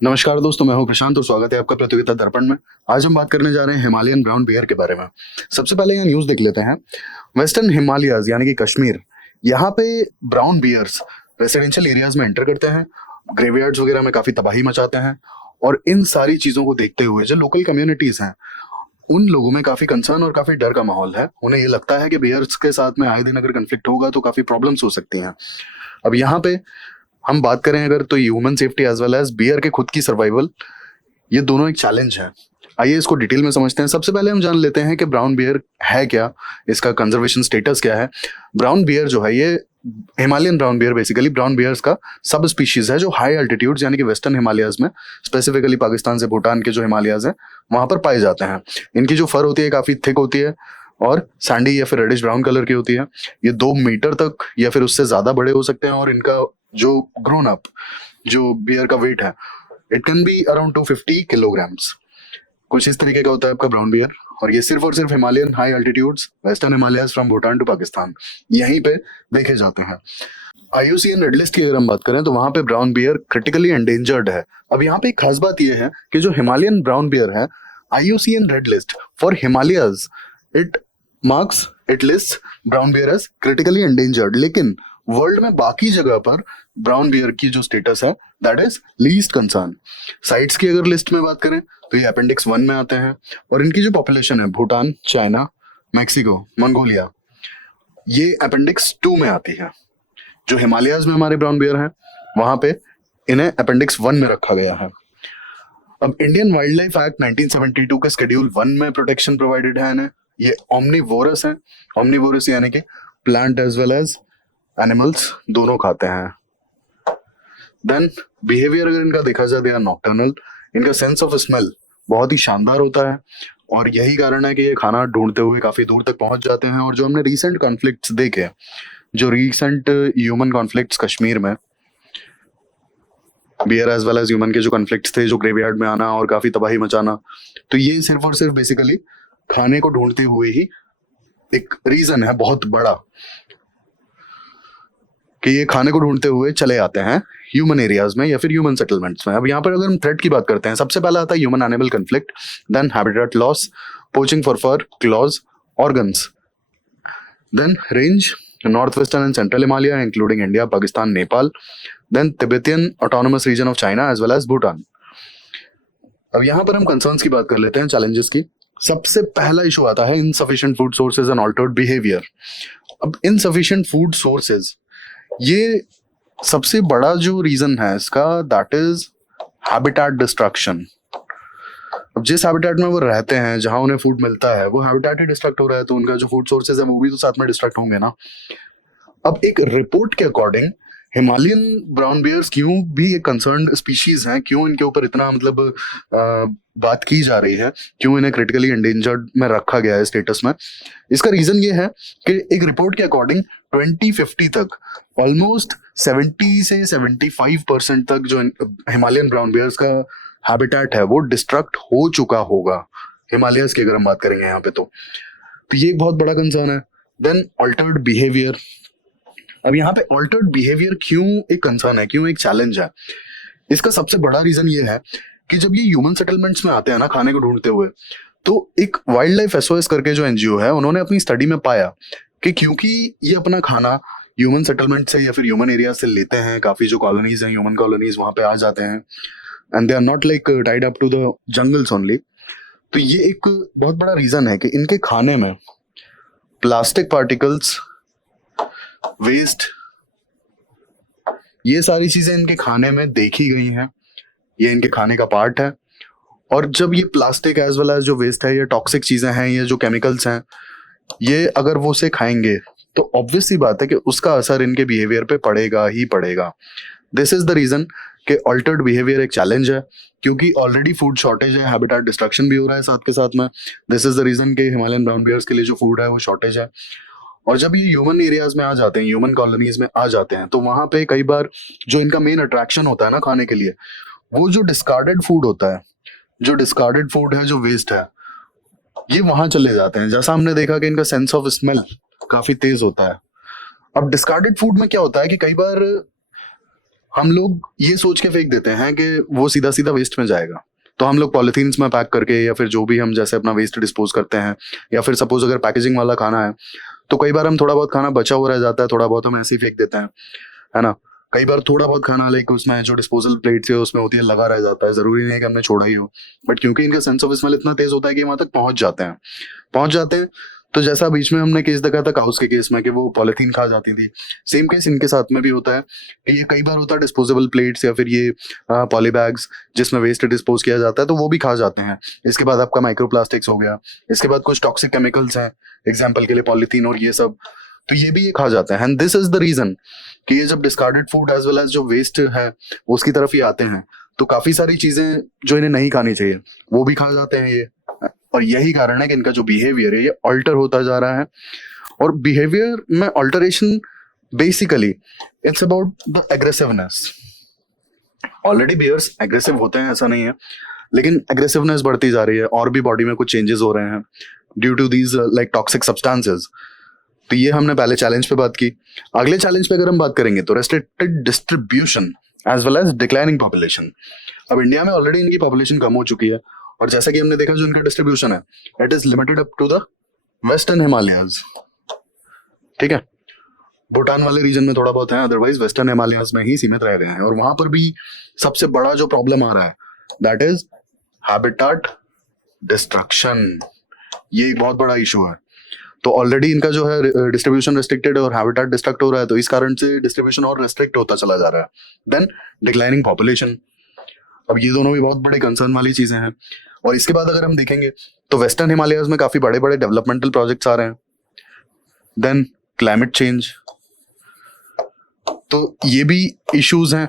नमस्कार दोस्तों, मैं हूं प्रशांत और स्वागत है आपका प्रतियोगिता दर्पण में। आज हम बात करने जा रहे हैं हिमालयन ब्राउन बियर के बारे में। सबसे पहले यहाँ न्यूज देख लेते हैं। वेस्टर्न हिमालयाज यानी कि कश्मीर, यहाँ पे ब्राउन बियर्स रेसिडेंशियल एरियाज में एंटर करते हैं, ग्रेवयार्ड्स वगैरह में काफी तबाही मचाते हैं। और इन सारी चीजों को देखते हुए जो लोकल कम्युनिटीज हैं, उन लोगों में काफी कंसर्न और काफी डर का माहौल है। उन्हें ये लगता है कि बियर्स के साथ में आए दिन अगर कंफ्लिक्ट होगा तो काफी प्रॉब्लम्स हो सकती हैं। अब यहाँ पे हम बात करें अगर, तो human safety as well as bear के खुद की सर्वाइवल, ये दोनों एक चैलेंज है। आइए इसको डिटेल में समझते हैं। सबसे पहले हम जान लेते हैं कि ब्राउन बियर है क्या, इसका कंजर्वेशन स्टेटस क्या है। ब्राउन बियर जो है, ये Himalayan brown bear basically brown bears का सब स्पीशीज है जो हाई अल्टीट्यूड्स यानी कि वेस्टर्न हिमालयाज में, स्पेसिफिकली पाकिस्तान से भूटान के जो हिमालयाज हैं वहां पर पाए जाते हैं। इनकी जो फर होती है काफी थिक होती है और सैंडी या फिर रेडिश ब्राउन कलर की होती है। ये 2 मीटर तक या फिर उससे ज्यादा बड़े हो सकते हैं और इनका जो ग्रोन अप जो बियर का वेट है, it can be around 250 kilograms. कुछ इस तरीके का होता है आपका ब्राउन बियर। और ये सिर्फ और सिर्फ Himalayan high altitudes western Himalayas from Bhutan to Pakistan यहीं पे देखे जाते हैं। IUCN रेड लिस्ट की अगर हम बात करें तो वहां पे ब्राउन बियर क्रिटिकली एंडेंजर्ड है। अब यहाँ पे एक खास बात यह है कि जो हिमालयन ब्राउन बियर है, IUCN red list for Himalayas, it list brown bear as critically endangered. लेकिन वर्ल्ड में बाकी जगह पर ब्राउन बियर की जो स्टेटस है, that is least concern. Sites की अगर लिस्ट में बात करें तो ये अपेंडिक्स 1 में आते हैं। और इनकी जो पॉपुलेशन है, भूटान, चाइना, मैक्सिको, मंगोलिया, ये अपेंडिक्स 2 में आती है। जो हिमालयाज में हमारे ब्राउन बियर हैं, वहां पे इन्हें अपेंडिक्स 1 में रखा गया है। अब इंडियन वाइल्ड लाइफ एक्ट 1972 के शेड्यूल 1 में प्रोटेक्शन प्रोवाइडेड है इन्हें। ये ओमनीवोरस है। ओमनीवोरस यानी कि plant as well as animals दोनों खाते हैं। देन बिहेवियर अगर इनका देखा जाए, दे आर नॉक्टर्नल। इनका सेंस ऑफ स्मेल बहुत ही शानदार होता है और यही कारण है कि ये खाना ढूंढते हुए काफी दूर तक पहुंच जाते हैं। और जो हमने रीसेंट कॉन्फ्लिक्ट्स देखे, जो रीसेंट ह्यूमन कॉन्फ्लिक्ट्स कश्मीर में, bear as well as human के जो कॉन्फ्लिक्ट्स थे, जो ग्रेवयार्ड में आना और काफी तबाही मचाना, तो ये सिर्फ और सिर्फ बेसिकली खाने को ढूंढते हुए ही एक रीजन है बहुत बड़ा कि ये खाने को ढूंढते हुए चले आते हैं ह्यूमन एरियाज में या फिर ह्यूमन सेटलमेंट्स में। अब यहाँ पर अगर हम थ्रेट की बात करते हैं, सबसे पहला आता है human animal conflict, then habitat loss, poaching for fur, claws, organs, then range north western and central Himalaya including India, Pakistan, Nepal, then Tibetan autonomous region of China as well as Bhutan. अब यहाँ पर हम कंसर्न्स की बात कर लेते हैं, चैलेंजेस की। सबसे पहला इशू आता है insufficient food sources and altered behaviour. अब इनसफिशिएंट फूड सोर्सेज, ये सबसे बड़ा जो रीजन है इसका, दैट इज हैबिटेट डिस्ट्रक्शन। अब जिस हैबिटेट में वो रहते हैं, जहां उन्हें फूड मिलता है, वो हैबिटेट ही डिस्ट्रक्ट हो रहा है, तो उनका जो फूड सोर्सेज है वो भी तो साथ में डिस्ट्रक्ट होंगे ना। अब एक रिपोर्ट के अकॉर्डिंग हिमालयन ब्राउन बियर्स क्यों भी एक कंसर्न्ड स्पीशीज हैं, क्यों इनके ऊपर इतना बात की जा रही है, क्यों इन्हें क्रिटिकली एंडेंजर्ड में रखा गया है स्टेटस में, इसका रीजन ये है कि एक रिपोर्ट के अकॉर्डिंग 2050 तक ऑलमोस्ट 70 से 75% तक जो हिमालयन ब्राउन बियर्स का हैबिटेट है वो डिस्ट्रक्ट हो चुका होगा हिमालयस की अगर हम बात करेंगे यहाँ पे। तो ये एक बहुत बड़ा कंसर्न है। Then altered behaviour. अब यहाँ पे ऑल्टर्ड बिहेवियर क्यों एक कंसर्न है, क्यों एक चैलेंज है, इसका सबसे बड़ा रीजन ये है कि जब ये ह्यूमन सेटलमेंट्स में आते हैं ना खाने को ढूंढते हुए, तो एक वाइल्ड लाइफ SOS करके जो NGO है, उन्होंने अपनी स्टडी में पाया कि क्योंकि ये अपना खाना ह्यूमन सेटलमेंट से या फिर ह्यूमन एरिया से लेते हैं, काफी जो कॉलोनीज हैं, ह्यूमन कॉलोनीज, वहां पे आ जाते हैं, and they are not like tied up to the jungles only. तो ये एक बहुत बड़ा रीजन है कि इनके खाने में प्लास्टिक पार्टिकल्स, वेस्ट, ये सारी चीजें इनके खाने में देखी गई हैं, ये इनके खाने का पार्ट है। और जब ये प्लास्टिक एज वेल एज जो वेस्ट है, ये टॉक्सिक चीजें हैं, ये जो केमिकल्स हैं, ये अगर वो उसे खाएंगे तो ऑब्वियस सी बात है कि उसका असर इनके बिहेवियर पे पड़ेगा ही पड़ेगा। दिस इज द रीजन कि ऑल्टर्ड बिहेवियर एक चैलेंज है, क्योंकि ऑलरेडी फूड शॉर्टेज है, हैबिटेट डिस्ट्रक्शन भी हो रहा है साथ के साथ में। दिस इज द रीजन कि हिमालयन ब्राउन बियर्स के लिए जो फूड है वो शॉर्टेज है। और जब ये ह्यूमन एरियाज में आ जाते हैं, ह्यूमन कॉलोनीज में आ जाते हैं, तो वहां पे कई बार जो इनका मेन अट्रैक्शन होता है ना खाने के लिए, वो जो डिस्कार्डेड फूड होता है, जो डिस्कार्डेड फूड है, जो वेस्ट है, ये वहां चले जाते हैं। जैसा हमने देखा कि इनका सेंस ऑफ स्मेल काफी तेज होता है। अब डिस्कार्डेड फूड में क्या होता है कि कई बार हम लोग ये सोच के फेंक देते हैं कि वो सीधा सीधा वेस्ट में जाएगा, तो हम लोग पॉलिथीन्स में पैक करके या फिर जो भी हम जैसे अपना वेस्ट डिस्पोज करते हैं, या फिर सपोज अगर पैकेजिंग वाला खाना है तो कई बार हम थोड़ा बहुत खाना बचा हुआ रह जाता है, थोड़ा बहुत हम ऐसे ही फेंक देते हैं, है ना। कई बार थोड़ा बहुत खाना लाइक उसमें जो डिस्पोजल प्लेट्स है उसमें होती है लगा रह जाता है, जरूरी नहीं है कि हमने छोड़ा ही हो, बट क्योंकि इनका सेंस ऑफ स्मेल इतना तेज होता है कि वहां तक पहुंच जाते हैं। तो जैसा बीच में हमने केस देखा था काउस के केस में कि वो पॉलिथीन खा जाती थी, सेम केस इनके साथ में भी होता है कि ये कई बार होता है डिस्पोजेबल प्लेट्स या फिर ये पॉली बैग्स जिसमें वेस्ट डिस्पोज किया जाता है तो वो भी खा जाते हैं। इसके बाद आपका माइक्रोप्लास्टिक्स हो गया, इसके बाद कुछ टॉक्सिक केमिकल्स हैं एग्जाम्पल के लिए पॉलिथीन और ये सब, तो ये भी ये खा जाते हैं। And this is the reason कि ये जब discarded food as well as जो वेस्ट है उसकी तरफ ही आते हैं तो काफी सारी चीजें जो इन्हें नहीं खानी चाहिए वो भी खा जाते हैं ये। और यही कारण है कि इनका जो बिहेवियर है ये अल्टर होता जा रहा है। और बिहेवियर में alteration basically it's about the aggressiveness. Already bears aggressive होते हैं ऐसा नहीं है, लेकिन एग्रेसिवनेस बढ़ती जा रही है और भी बॉडी में कुछ चेंजेस हो रहे हैं due to these like toxic substances. तो ये हमने पहले चैलेंज पे बात की। अगले चैलेंज पे अगर हम बात करेंगे तो restricted distribution as well as declining population. अब इंडिया में ऑलरेडी इनकी पॉपुलेशन कम हो चुकी है और जैसा कि हमने देखा जो इनका डिस्ट्रीब्यूशन है it is limited up to the western Himalayas, ठीक है। भूटान वाले रीजन में थोड़ा बहुत है, अदरवाइज वेस्टर्न हिमालयाज में ही सीमित रह गए हैं। और वहां पर भी सबसे बड़ा जो प्रॉब्लम आ रहा है दैट इज हैबिटाट डिस्ट्रक्शन। ये एक बहुत बड़ा इशू है। तो ऑलरेडी इनका जो है डिस्ट्रीब्यूशन रेस्ट्रिक्टेड है और हैबिटाट डिस्ट्रक्ट हो रहा है, तो इस कारण से डिस्ट्रीब्यूशन और रेस्ट्रिक्ट होता चला जा रहा है। Then declining population. अब ये दोनों भी बहुत बड़े कंसर्न वाली चीजें हैं। और इसके बाद अगर हम देखेंगे तो वेस्टर्न हिमालयाज में काफी बड़े बड़े डेवलपमेंटल प्रोजेक्ट्स आ रहे हैं। देन क्लाइमेट चेंज, तो ये भी इश्यूज हैं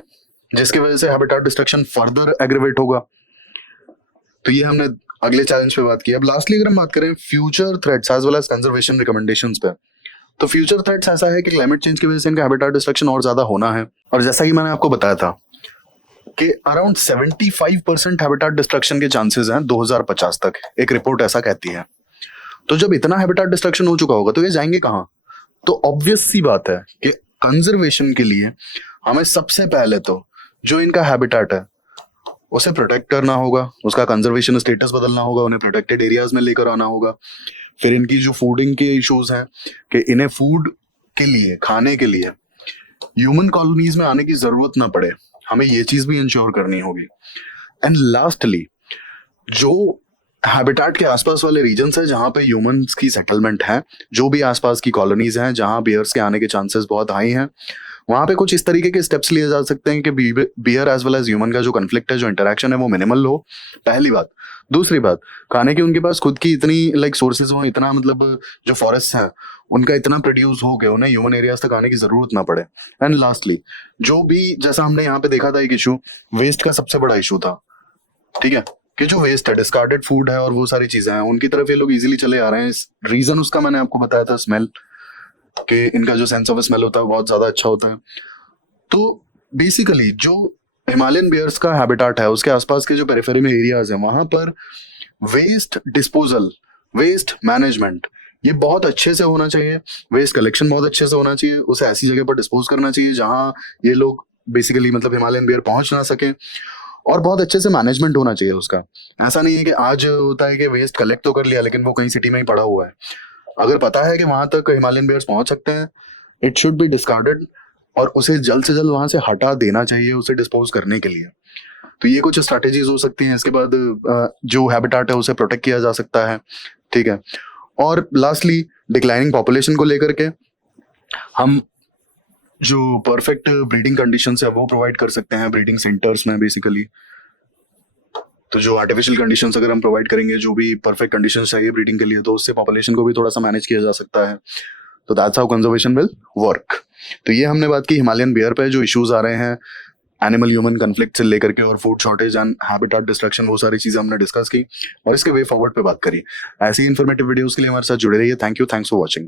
जिसकी वजह से हैबिटाट डिस्ट्रक्शन फर्दर एग्रीवेट होगा। तो ये हमने अगले चैलेंज पे बात की। अब लास्टली अगर हम बात करें future threats as well as conservation recommendations पे, तो फ्यूचर थ्रेट्स ऐसा है कि क्लाइमेट चेंज की वजह से इनका हैबिटाट डिस्ट्रक्शन और ज्यादा होना है। और जैसा कि मैंने आपको बताया था कि अराउंड 75% हैबिटाट डिस्ट्रक्शन के चांसेस हैं 2050 तक, एक रिपोर्ट ऐसा कहती है। तो जब इतना हैबिटाट डिस्ट्रक्शन हो चुका होगा तो ये जाएंगे कहाँ? तो ऑब्वियस सी बात है कि कंजर्वेशन के लिए हमें सबसे पहले तो जो इनका हैबिटाट है उसे प्रोटेक्ट करना होगा, उसका कंजर्वेशन स्टेटस बदलना होगा, उन्हें प्रोटेक्टेड एरियाज में लेकर आना होगा। फिर इनकी जो फूडिंग के इश्यूज हैं कि इन्हें फूड के लिए, खाने के लिए ह्यूमन कॉलोनीज में आने की जरूरत ना पड़े, हमें ये चीज भी इंश्योर करनी होगी। एंड लास्टली जो हैबिटाट के आसपास वाले रीजन्स है जहां पे ह्यूमंस की सेटलमेंट है, जो भी आसपास की कॉलोनीज हैं जहां बियर्स के आने के चांसेस बहुत हाई हैं, वहां पे कुछ इस तरीके के स्टेप्स लिए जा सकते हैं कि bear as well as human का जो कन्फ्लिक्ट है, जो इंटरेक्शन है वो मिनिमल हो, पहली बात। दूसरी बात, खाने की उनके पास खुद की इतनी लाइक सोर्सेज हो, इतना मतलब जो फॉरेस्ट है उनका इतना प्रोड्यूस हो गया उन्हें ह्यूमन एरियाज तक आने की जरूरत ना पड़े। एंड लास्टली जो भी जैसा हमने यहाँ पे देखा था एक इशू वेस्ट का सबसे बड़ा इशू था, ठीक है, कि जो वेस्ट है, डिस्कार्डेड फूड है और वो सारी चीजें हैं उनकी तरफ ये लोग इजीली चले आ रहे हैं। रीजन उसका मैंने आपको बताया था, स्मेल, कि इनका जो सेंस ऑफ स्मेल होता है बहुत ज्यादा अच्छा होता है। तो बेसिकली जो हिमालयन बियर्स का हैबिटाट है उसके आसपास के जो पेरिफेरी में एरियाज है वहां पर वेस्ट डिस्पोजल, वेस्ट मैनेजमेंट ये बहुत अच्छे से होना चाहिए, वेस्ट कलेक्शन बहुत अच्छे से होना चाहिए, उसे ऐसी जगह पर डिस्पोज करना चाहिए जहां ये लोग बेसिकली मतलब हिमालयन बियर पहुंच ना सके, और बहुत अच्छे से मैनेजमेंट होना चाहिए उसका। ऐसा नहीं है कि आज होता है कि वेस्ट कलेक्ट तो कर लिया लेकिन वो कहीं सिटी में ही पड़ा हुआ है। अगर पता है कि वहां तक हिमालयन बियर्स पहुंच सकते हैं, इट शुड बी डिस्कार्डेड और उसे जल्द से जल्द वहां से हटा देना चाहिए उसे डिस्पोज करने के लिए। तो ये कुछ स्ट्रैटेजीज हो सकती हैं। इसके बाद जो हैबिटाट है उसे प्रोटेक्ट किया जा सकता है, ठीक है। और लास्टली डिक्लाइनिंग पॉपुलेशन को लेकर के हम जो परफेक्ट ब्रीडिंग कंडीशंस है वो प्रोवाइड कर सकते हैं ब्रीडिंग सेंटर्स में बेसिकली। तो जो आर्टिफिशियल कंडीशंस अगर हम प्रोवाइड करेंगे, जो भी परफेक्ट कंडीशंस चाहिए ब्रीडिंग के लिए, तो उससे पॉपुलेशन को भी थोड़ा सा मैनेज किया जा सकता है। तो that's how conservation will work. तो ये हमने बात की हिमालयन बियर पे जो इश्यूज आ रहे हैं एनिमल ह्यूमन कन्फ्लिक्ट से लेकर के और food shortage and habitat destruction, वो सारी चीजें हमने डिस्कस की और इसके वे फॉरवर्ड पे बात करी। ऐसी इन्फॉर्मेटिव वीडियोस के लिए हमारे साथ जुड़े रहिए। Thank you, thanks for watching.